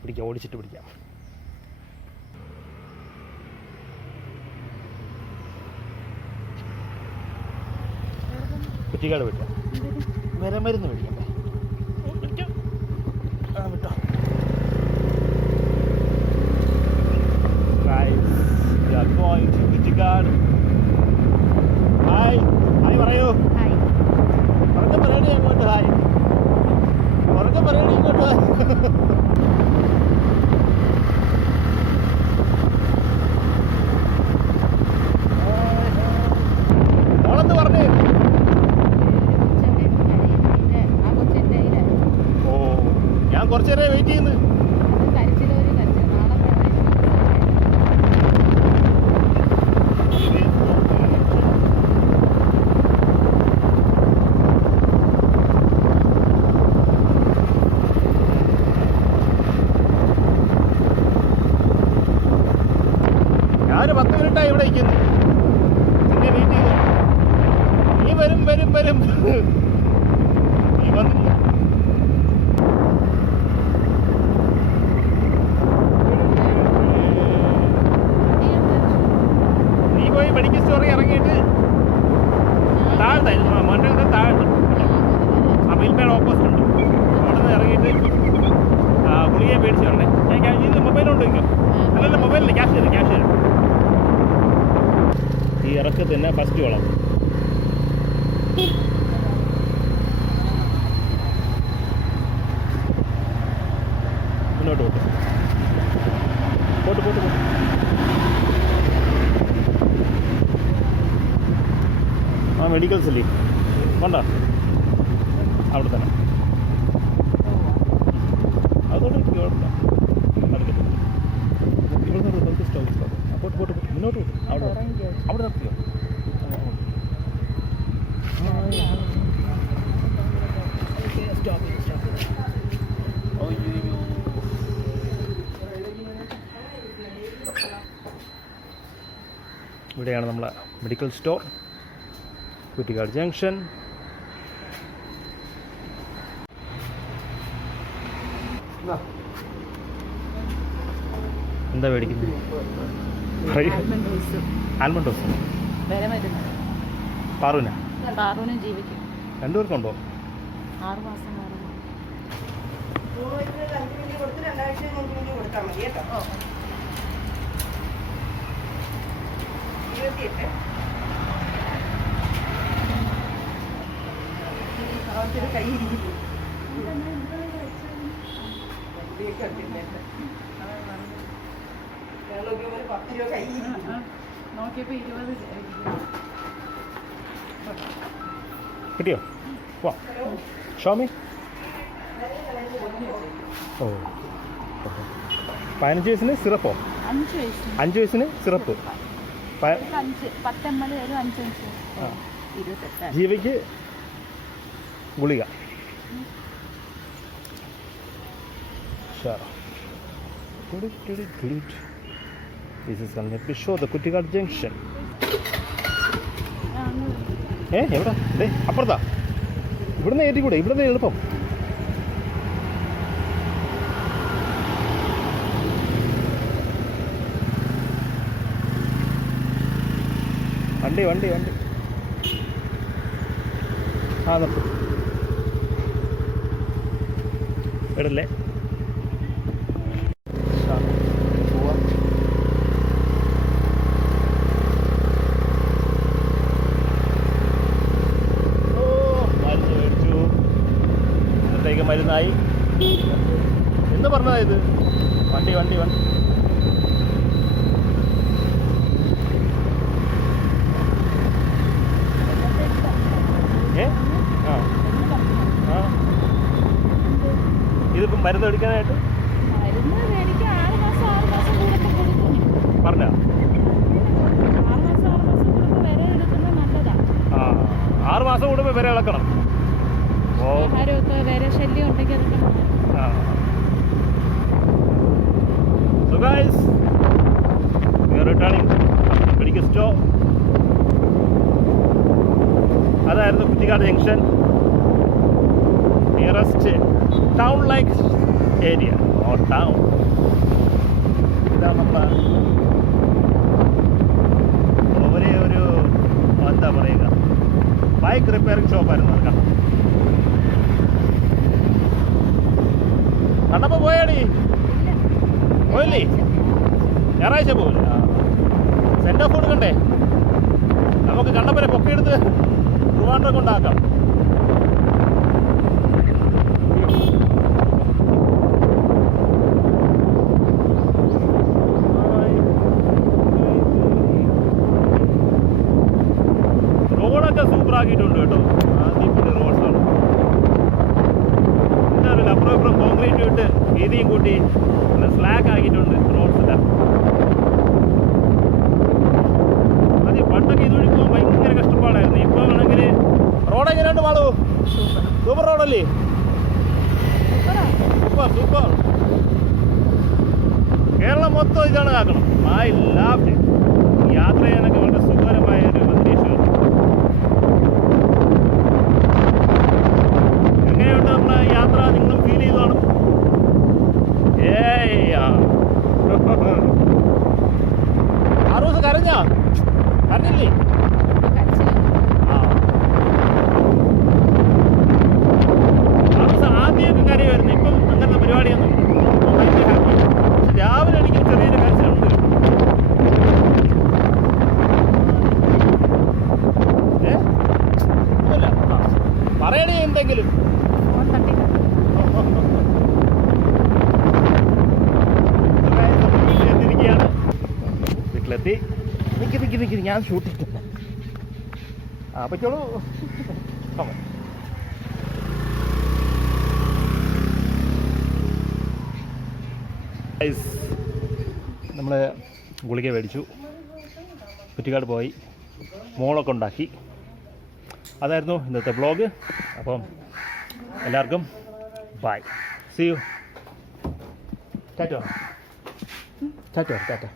പിടിക്കാം ഓടിച്ചിട്ട് പിടിക്കാം. കുറ്റിക്കാട് പിടിക്കാം വിരമരുന്ന് പിടിക്കാം. ആ വിട്ടോ. പറയണേ ഇങ്ങോട്ട് ഹായ് ഉറക്കം പറയണേ ഇങ്ങോട്ട് ഹായ് മോളെന്ന് പറഞ്ഞേ ആ കൊച്ചിന്റെ കയ്യിൽ ഓ ഞാൻ കുറച്ചു നേരം വെയിറ്റ് ചെയ്യുന്നു. അത് കരച്ചിലൊരു കരച്ചിൽ നാളെ ഞാനൊരു പത്ത് ഇവിടെ ഇരിക്കുന്നു. നിന്നെ വെയിറ്റ് നീ വരും വരും വരും. ഈ ഇറക്കത്തിൽ തന്നെ ഫസ്റ്റ് വളം. മുന്നോട്ട് പോട്ട് പോട്ട് പോട്ട് പോട്ട് ആ മെഡിക്കൽസ് അല്ലേ വേണ്ട. അവിടെ തന്നെ അതുകൊണ്ട് എനിക്ക് കുഴപ്പമില്ല നടക്കട്ടെ ഇവിടെ നിർത്തി നിർത്തി സ്റ്റോപ്പ് സ്റ്റോപ്പ് ആ, മുന്നോട്ട് പോട്ട് അവിടെ അവിടെ നിർത്തിയോ. ഇവിടെയാണ് നമ്മളെ മെഡിക്കൽ സ്റ്റോർ കുറ്റിക്കാട് ജംഗ്ഷൻ എന്താ മേടിക്കുന്നത് ആൽമണ്ട് വരുന്നത് പാറുവിനാ? പാറൂനും ജീവിക്കും. രണ്ടുപേർക്കുണ്ടോ? ആറ് മാസം ആറ് മാസം. ഇരുപത് കിട്ടിയോ? വാ. Show me? ഓ. പതിനഞ്ച് വയസ്സിന് സിറപ്പോ? അഞ്ച് വയസ്സ് അഞ്ച് വയസ്സിന് സിറപ്പ്. ജീവിക്ക് ഗുളിക. ജീവയ്ക്ക് Sure. Good, is me show the Kuttikkad junction ഏ എവിടെ? ഡേ അപ്പുറത്താ. ഇവിടുന്ന് ഏറ്റി കൂടെ ഇവിടുന്ന് എളുപ്പം. വണ്ടി വണ്ടി വണ്ടി. ആ നിർത്തും. ഇടല്ലേ പോവാം ഓ മരുന്ന് മേടിച്ചു ഇന്നത്തേക്ക് എന്ന് എന്ത് പറഞ്ഞതാ ഇത്? വണ്ടി വണ്ടി വണ്ടി. ഇതിപ്പം മരുന്ന് എടുക്കാനായിട്ട് പറഞ്ഞ? ആറ് മാസം കൂടുമ്പോൾ കൂടുമ്പോൾ വരെ ഇളക്കണം. ആഹാരമൊക്കെ വേറെ ശല്യം ഉണ്ടെങ്കിൽ അതൊക്കെ So guys, we are returning medical store അതായിരുന്നു Kuttikkad junction. Nearest town like area or town ഇതാ നമ്മുടെ ഒരേ ഒരു എന്താ പറയുക ബൈക്ക് റിപ്പയറിംഗ് ഷോപ്പായിരുന്നു അത് കണ്ടോ പോയാടി പോയില്ലേ? ഞായറാഴ്ച പോകില്ല സെൻഡ് ഓഫ് കൊടുക്കണ്ടേ? നമുക്ക് കണ്ടപ്പനെ എടുത്ത് ട്രിവാൻഡ്രം കൊണ്ടാക്കാം റോഡൊക്കെ സൂപ്പർ ആക്കിയിട്ടുണ്ട് കേട്ടോ അടിപൊളി റോഡ്സാണ് എന്താ പറയുക അപ്പുറം ഇപ്പുറം കോൺക്രീറ്റ് ഇട്ട് വീതിയും കൂട്ടി സ്ലാക്ക് ആക്കിയിട്ടുണ്ട് റോഡ്സിന്റെ അതെ പണ്ടൊക്കെ ഇതുവഴി പോകാൻ ഭയങ്കര കഷ്ടപ്പാടായിരുന്നു. ഇപ്പോൾ ആണെങ്കിൽ റോഡ് എങ്ങനെയുണ്ട് മാളു? സൂപ്പർ. റോഡല്ലേ സൂപ്പർ സൂപ്പർ. കേരളം മൊത്തം ഇതാണ് ആക്കണം ഐ ലവ് യാത്ര ചെയ്യാനൊക്കെ വളരെ സുഖകരമായ എന്തെങ്കിലും വീട്ടിലെത്തി. ഞാൻ ഷൂട്ടിട്ട് ആ പറ്റോളൂ Come നമ്മൾ ഗുളിക മേടിച്ചു. കുറ്റിക്കാട് പോയി. മോളൊക്കെ ഉണ്ടാക്കി. അതായിരുന്നു ഇന്നത്തെ ബ്ലോഗ് അപ്പം എല്ലാവർക്കും ബൈ സി യു ടാറ്റോ ടാറ്റോ ടാറ്റ